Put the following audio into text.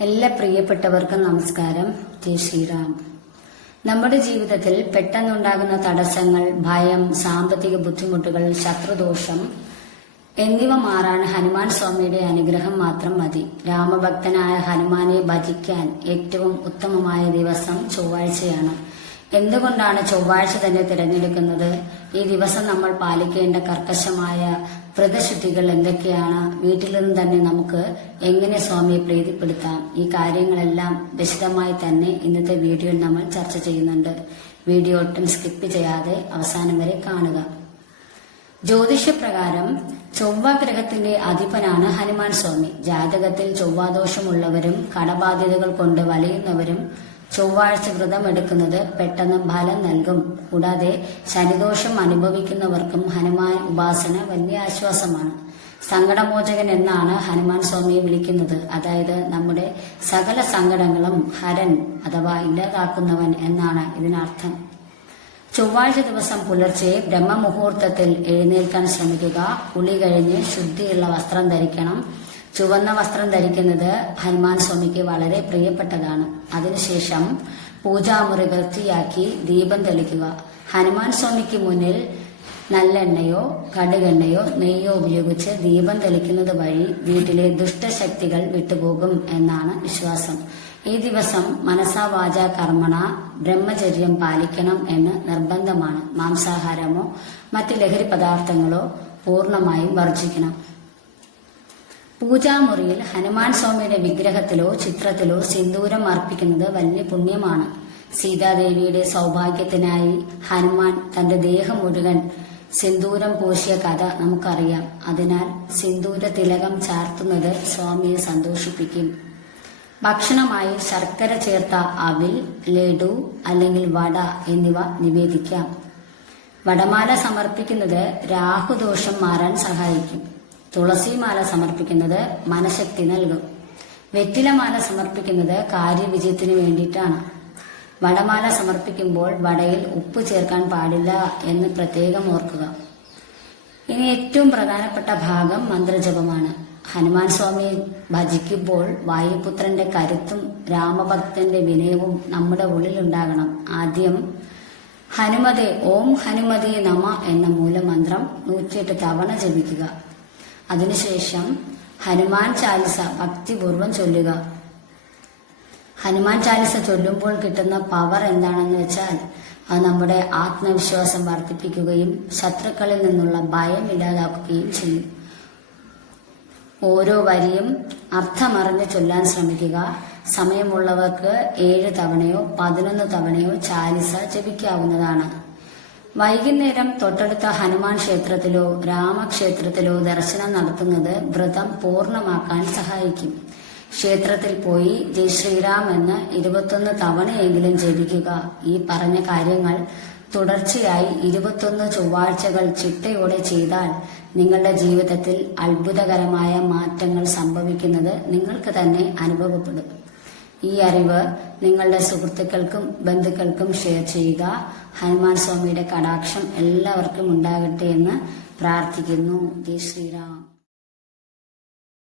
എല്ലാ പ്രിയപ്പെട്ടവർക്കും നമസ്കാരം. ജയ് ശ്രീറാം. നമ്മുടെ ജീവിതത്തിൽ പെട്ടെന്നുണ്ടാകുന്ന തടസ്സങ്ങൾ, ഭയം, സാമ്പത്തിക ബുദ്ധിമുട്ടുകൾ, ശത്രുദോഷം എന്നിവ മാറാൻ ഹനുമാൻ സ്വാമിയുടെ അനുഗ്രഹം മാത്രം മതി. രാമഭക്തനായ ഹനുമാനെ ഭജിക്കാൻ ഏറ്റവും ഉത്തമമായ ദിവസം ചൊവ്വാഴ്ചയാണ്. എന്തുകൊണ്ടാണ് ചൊവ്വാഴ്ച തന്നെ തിരഞ്ഞെടുക്കുന്നത്? ഈ ദിവസം നമ്മൾ പാലിക്കേണ്ട കർക്കശമായ വ്രതശുദ്ധികൾ എന്തൊക്കെയാണ്? വീട്ടിൽ നിന്ന് തന്നെ നമുക്ക് എങ്ങനെ സ്വാമിയെ പ്രീതിപ്പെടുത്താം? ഈ കാര്യങ്ങളെല്ലാം വിശദമായി തന്നെ ഇന്നത്തെ വീഡിയോയിൽ നമ്മൾ ചർച്ച ചെയ്യുന്നുണ്ട്. വീഡിയോ ഒട്ടും സ്കിപ്പ് ചെയ്യാതെ അവസാനം വരെ കാണുക. ജ്യോതിഷപ്രകാരം ചൊവ്വ ഗ്രഹത്തിന്റെ അധിപനാണ് ഹനുമാൻ സ്വാമി. ജാതകത്തിൽ ചൊവ്വാദോഷമുള്ളവരും കടബാധ്യതകൾ കൊണ്ട് വലയുന്നവരും ചൊവ്വാഴ്ച വ്രതം എടുക്കുന്നത് പെട്ടെന്ന് ഫലം നൽകും. കൂടാതെ ശനിദോഷം അനുഭവിക്കുന്നവർക്കും ഹനുമാൻ ഉപാസന വലിയ ആശ്വാസമാണ്. സങ്കടമോചകൻ എന്നാണ് ഹനുമാൻ സ്വാമിയെ വിളിക്കുന്നത്. അതായത് നമ്മുടെ സകല സങ്കടങ്ങളും ഹരൻ അഥവാ ഇല്ലാതാക്കുന്നവൻ എന്നാണ് ഇതിനർത്ഥം. ചൊവ്വാഴ്ച ദിവസം പുലർച്ചെ ബ്രഹ്മമുഹൂർത്തത്തിൽ എഴുന്നേൽക്കാൻ ശ്രമിക്കുക. കുളി കഴിഞ്ഞ് ശുദ്ധിയുള്ള വസ്ത്രം ധരിക്കണം. ചുവന്ന വസ്ത്രം ധരിക്കുന്നത് ഹനുമാൻ സ്വാമിക്ക് വളരെ പ്രിയപ്പെട്ടതാണ്. അതിനുശേഷം പൂജാമുറി വൃത്തിയാക്കി ദീപം തെളിക്കുക. ഹനുമാൻ സ്വാമിക്ക് മുന്നിൽ നല്ലെണ്ണയോ കടുകെണ്ണയോ നെയ്യോ ഉപയോഗിച്ച് ദീപം തെളിക്കുന്നത് വഴി വീട്ടിലെ ദുഷ്ടശക്തികൾ വിട്ടുപോകും എന്നാണ് വിശ്വാസം. ഈ ദിവസം മനസാ വാച കർമ്മണ ബ്രഹ്മചര്യം പാലിക്കണം എന്ന് നിർബന്ധമാണ്. മാംസാഹാരമോ മറ്റ് ലഹരി പദാർത്ഥങ്ങളോ പൂർണ്ണമായും വർജിക്കണം. പൂജാമുറിയിൽ ഹനുമാൻ സ്വാമിയുടെ വിഗ്രഹത്തിലോ ചിത്രത്തിലോ സിന്ദൂരം അർപ്പിക്കുന്നത് വലിയ പുണ്യമാണ്. സീതാദേവിയുടെ സൗഭാഗ്യത്തിനായി ഹനുമാൻ തന്റെ ദേഹം മുഴുവൻ സിന്ദൂരം പൂശിയ കഥ നമുക്കറിയാം. അതിനാൽ സിന്ദൂര തിലകം ചാർത്തുന്നത് സ്വാമിയെ സന്തോഷിപ്പിക്കും. ഭക്ഷണമായി ശർക്കര ചേർത്ത അവിൽ, ലഡു അല്ലെങ്കിൽ വട എന്നിവ നിവേദിക്കാം. വടമാല സമർപ്പിക്കുന്നത് രാഹുദോഷം മാറാൻ സഹായിക്കും. തുളസിമാല സമർപ്പിക്കുന്നത് മനഃശക്തി നൽകും. വെറ്റിലമാല സമർപ്പിക്കുന്നത് കാര്യവിജയത്തിന് വേണ്ടിയിട്ടാണ്. വടമാല സമർപ്പിക്കുമ്പോൾ വടയിൽ ഉപ്പ് ചേർക്കാൻ പാടില്ല എന്ന് പ്രത്യേകം ഓർക്കുക. ഇനി ഏറ്റവും പ്രധാനപ്പെട്ട ഭാഗം മന്ത്രജപമാണ്. ഹനുമാൻ സ്വാമിയെ ഭജിക്കുമ്പോൾ വായുപുത്രന്റെ കരുത്തും രാമഭക്തന്റെ വിനയവും നമ്മുടെ ഉള്ളിലുണ്ടാകണം. ആദ്യം ഹനുമതേ ഓം ഹനുമതേ നമ എന്ന മൂലമന്ത്രം 108 തവണ ജപിക്കുക. അതിനുശേഷം ഹനുമാൻ ചാലിസ ഭക്തിപൂർവം ചൊല്ലുക. ഹനുമാൻ ചാലിസ ചൊല്ലുമ്പോൾ കിട്ടുന്ന പവർ എന്താണെന്ന് വെച്ചാൽ അത് നമ്മുടെ ആത്മവിശ്വാസം വർദ്ധിപ്പിക്കുകയും ശത്രുക്കളിൽ നിന്നുള്ള ഭയം ഇല്ലാതാക്കുകയും ചെയ്യും. ഓരോ വരിയും അർത്ഥമറിഞ്ഞ് ചൊല്ലാൻ ശ്രമിക്കുക. സമയമുള്ളവർക്ക് 7 തവണയോ 11 തവണയോ ചാലിസ ജപിക്കാവുന്നതാണ്. വൈകുന്നേരം തൊട്ടടുത്ത ഹനുമാൻ ക്ഷേത്രത്തിലോ രാമക്ഷേത്രത്തിലോ ദർശനം നടത്തുന്നത് വ്രതം പൂർണ്ണമാക്കാൻ സഹായിക്കും. ക്ഷേത്രത്തിൽ പോയി ജയ് ശ്രീറാം എന്ന് 21 തവണയെങ്കിലും ജപിക്കുക. ഈ പറഞ്ഞ കാര്യങ്ങൾ തുടർച്ചയായി 21 ചൊവ്വാഴ്ചകൾ ചിട്ടയോടെ ചെയ്താൽ നിങ്ങളുടെ ജീവിതത്തിൽ അത്ഭുതകരമായ മാറ്റങ്ങൾ സംഭവിക്കുന്നത് നിങ്ങൾക്ക് തന്നെ അനുഭവപ്പെടും. ഈ അറിവ് നിങ്ങളുടെ സുഹൃത്തുക്കൾക്കും ബന്ധുക്കൾക്കും ഷെയർ ചെയ്യുക. ഹനുമാൻ സ്വാമിയുടെ കടാക്ഷം എല്ലാവർക്കും ഉണ്ടാകട്ടെ എന്ന് പ്രാർത്ഥിക്കുന്നു. ജയ് ശ്രീറാം.